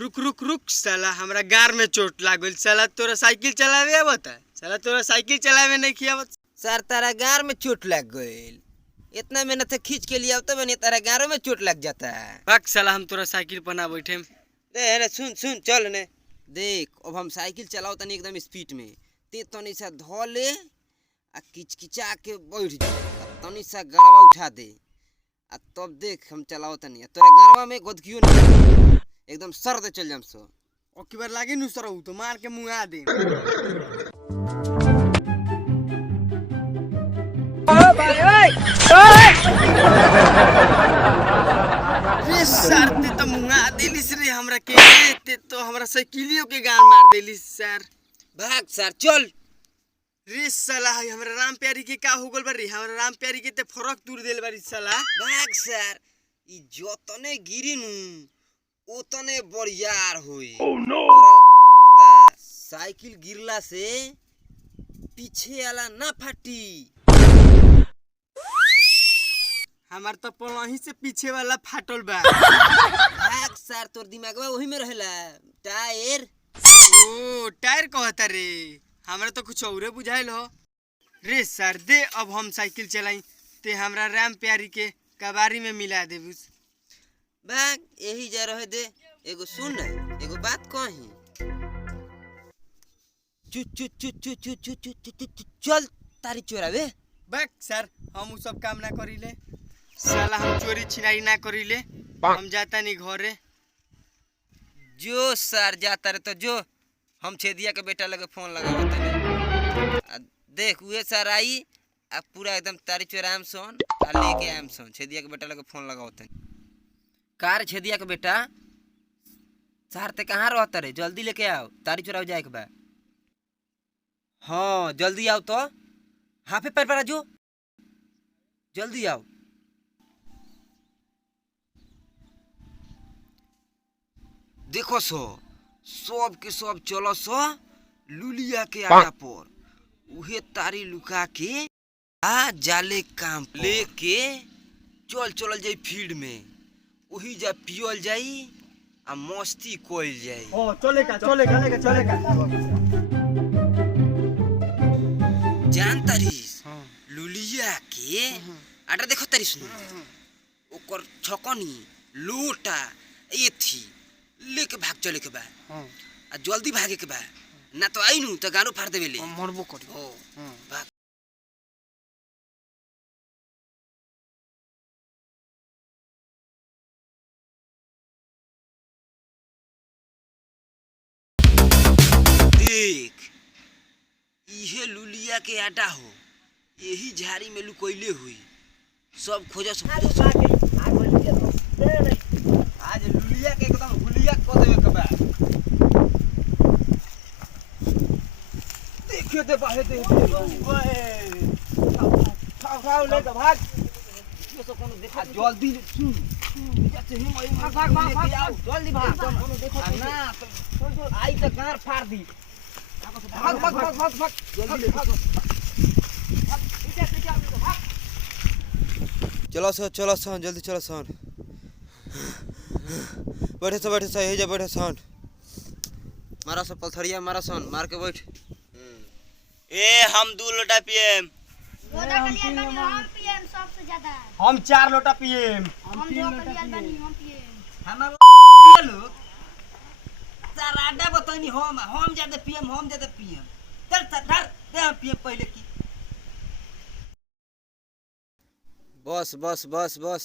रुक रुक रुक साला हमरा गार में चोट लागल। साला तोरा साइकिल चलावे आवता? साला तोरा साइकिल चलावे नहीं खियावत? सर तारा गार में चोट लग गई। इतना मेहनत से खींच के लिया तो बनी तारा गारों में चोट लग जाता है। भाग साला हम तोरा साइकिल पर ना बैठे। दे सुन सुन चल ने देख अब हम साइकिल चलाओ तनी एकदम स्पीड में ते तनी सा धो ले आ किचकिचा के बैठ जा तनी सा गड़वा उठा दे आ तब देख हम चलाओ तनी तोरा गड़वा में गोदकियो नहीं एकदम सर दे चल जाम सो और की बार लागे नु सरऊ तो मार के मुंगा दे। रे सर ते तो मुंगा देलिस रे हमरा के। ते तो हमरा साइकिलियो के गार मार देलिस सर। भाग सर चल। रे साला हमरा राम प्यारी के का हो गल बारी? हमरा राम प्यारी के ते फरक दूर देल बारी साला। भाग सर ई जोतने गिरी नु ओतने बड़ियार होई। ओह नो साइकिल गिरला से पीछे वाला ना फटी। हमार तो पलही से पीछे वाला फाटल बा। भाग सर तोर दिमागवा वही में रहेला टायर। ओ टायर कहता रे हमरा तो कुछ औरे बुझाइल हो। रे सर दे अब हम साइकिल चलाई ते हमरा राम प्यारी के कबारी में मिला देबू। भाग यही जा रहे दे। एगो सुन एगो बात कही चु चु चु चु चु चु चु चु चु चल तारी चोरावे। बैक सर हम उ सब काम ना करिले। साला हम चोरी छिनारी ना करिले। हम जाता नहीं घरे। जो सर जाता रे तो जो हम छेदिया के बेटा लगे फोन लगावत तनी देख उहे सर आई आ पूरा एकदम तारी चोराम सोन आ लेके आम सोन छेदिया के बेटा लगे फोन लगावत तनी। कार छेदिया के बेटा सर ते कहाँ रहता रे? जल्दी लेके आओ तारी चोराव जाए के बा। हाँ जल्दी आओ तो हाफे पैर पर जो जल्दी आओ। देखो सो सब के सब चलो सो लुलिया के आगा पर उहे तारी लुका के आ जाले काम लेके चल चलल जाई फील्ड में वही जा पियल जाई आ मस्ती कोल जाई। ओ चलेगा चलेगा चलेगा। जान तारीस लुलिया के आटा देखो तारीस नु ओकर छकनी लोटा एथी लेके भाग चले के बा। आ जल्दी भागे के बा ना तो आई नु तो गारो फाड़ देबे ले मरबो करी। हो भाग देख इहे लुलिया के आटा हो यही झाड़ी में लुकोइले हुई सब खोजा सब आज लुलिया के एकदम हुलिया को देवे के बा। देखियो दे बाहे दे खाओ ले तो भाग ये तो कोनो देखा जल्दी सुन जैसे ही भाग भाग भाग जल्दी भाग कोनो देखो ना तो आई तो गार फाड़ दी। भाग भाग भाग भाग भाग जल्दी भाग चलो सन जल्दी चलो सन। बैठे सन यही जा बैठे सन मारा सब पलथरिया मारा सन मार के बैठ। ए हम 2 लोटा पिएम। हम पिएम सबसे ज्यादा। हम 4 लोटा पिएम। हम 2 कलियाल बनी हम पिएम। हमार पिए लोग सारा आडा बतानी हम ज्यादा पिएम चल धर दे हम पिएम पहले की। बस बस बस बस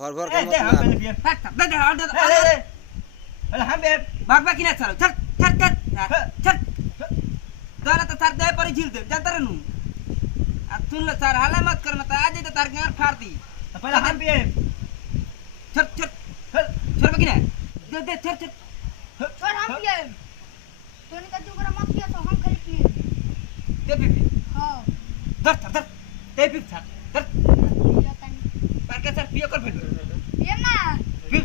भर भर के दे हम पहले पिएम। दे हम बे भाग की ना चलो चल चल चल चल तोरा तो तार दे पर झील दे जानता रे नु आ सुन ले तार हाला मत करना त आ जाई त तार गार फाड़ दी। तो पहले हम पिएम। चल चल चल बकी ना दे चल चल और हम पिएम। तोनी का दुगरा मत पिए तो हम खाली पिए। दे पी हां धर दे पी धर पिए तनी पर के सर पिए कर फिर पिएम ना फिर